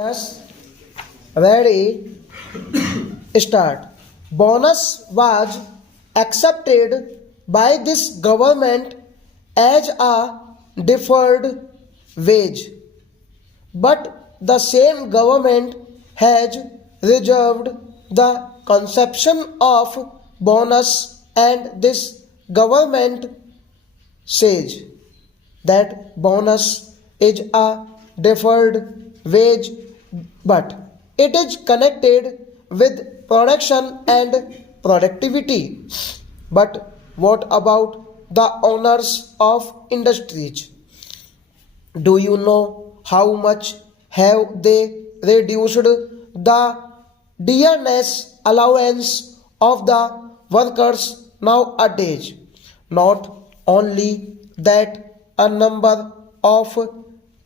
Yes, ready, start. Bonus was accepted by this government as a deferred wage, but the same government has reserved the conception of bonus, and this government says that bonus is a deferred wage, but it is connected with production and productivity. But what about the owners of industries? Do you know how much have they reduced the dearness allowance of the workers nowadays? Not only that, a number of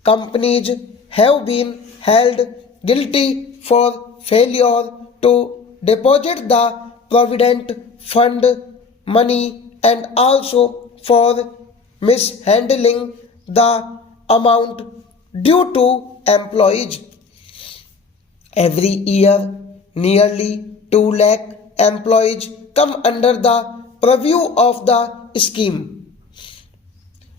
companies have been held guilty for failure to deposit the provident fund money and also for mishandling the amount due to employees. Every year, nearly 2 lakh employees come under the purview of the scheme.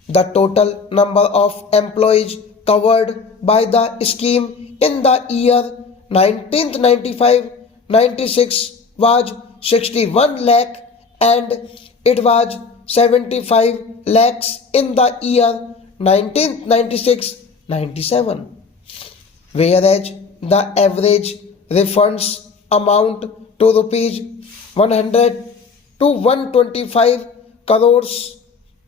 The total number of employees covered by the scheme in the year 1995-96 was 61 lakh, and it was 75 lakhs in the year 1996-97, whereas the average refunds amount to rupees 100 to 125 crores.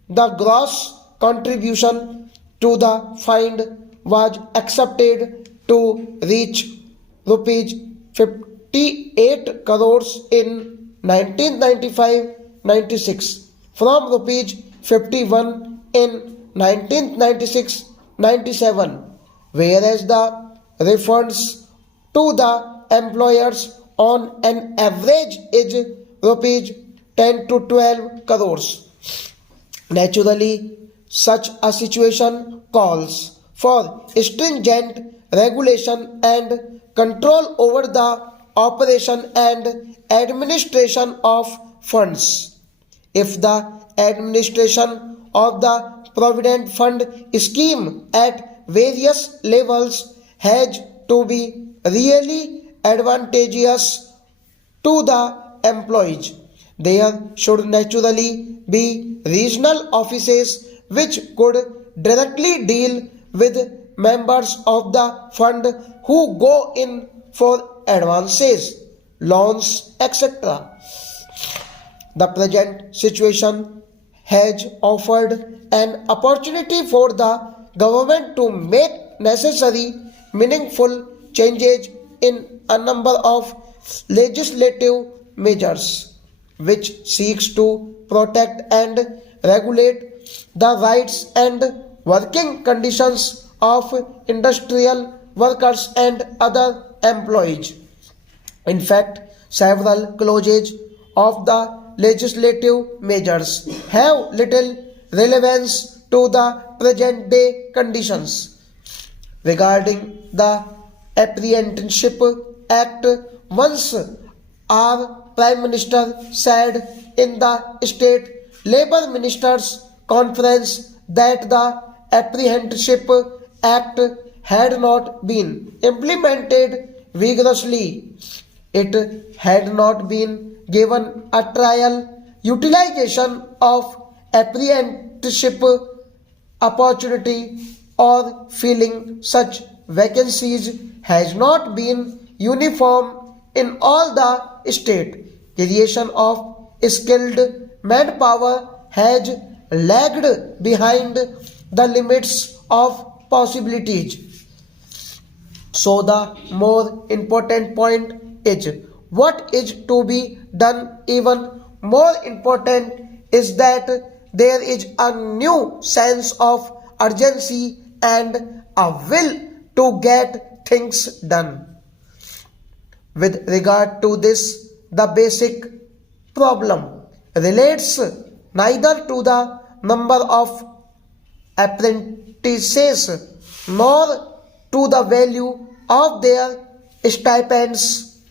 The gross contribution to the fund was accepted to reach rupees 58 crores in 1995-96 from rupees 51 in 1996-97, whereas the refunds to the employers on an average is rupees 10 to 12 crores. Naturally, such a situation calls for stringent regulation and control over the operation and administration of funds. If the administration of the Provident Fund scheme at various levels has to be really advantageous to the employees, there should naturally be regional offices which could directly deal with members of the fund who go in for advances, loans, etc. The present situation has offered an opportunity for the government to make necessary meaningful changes in a number of legislative measures which seeks to protect and regulate the rights and working conditions of industrial workers and other employees. In fact, several clauses of the legislative measures have little relevance to the present day conditions. Regarding the Apprenticeship Act, once our Prime Minister said in the State Labour Ministers' Conference that the Apprenticeship Act had not been implemented vigorously. It had not been given a trial utilization of apprenticeship opportunity, or filling such vacancies has not been uniform in all the state. Creation of skilled manpower has lagged behind the limits of possibilities. So the more important point is what is to be done. Even more important is that there is a new sense of urgency and a will to get things done. With regard to this, the basic problem relates neither to the number of apprentices nor to the value of their stipends.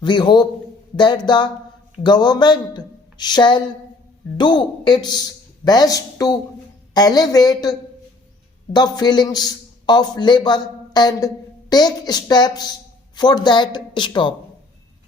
We hope that the government shall do its best to elevate the feelings of labor and take steps for that stop.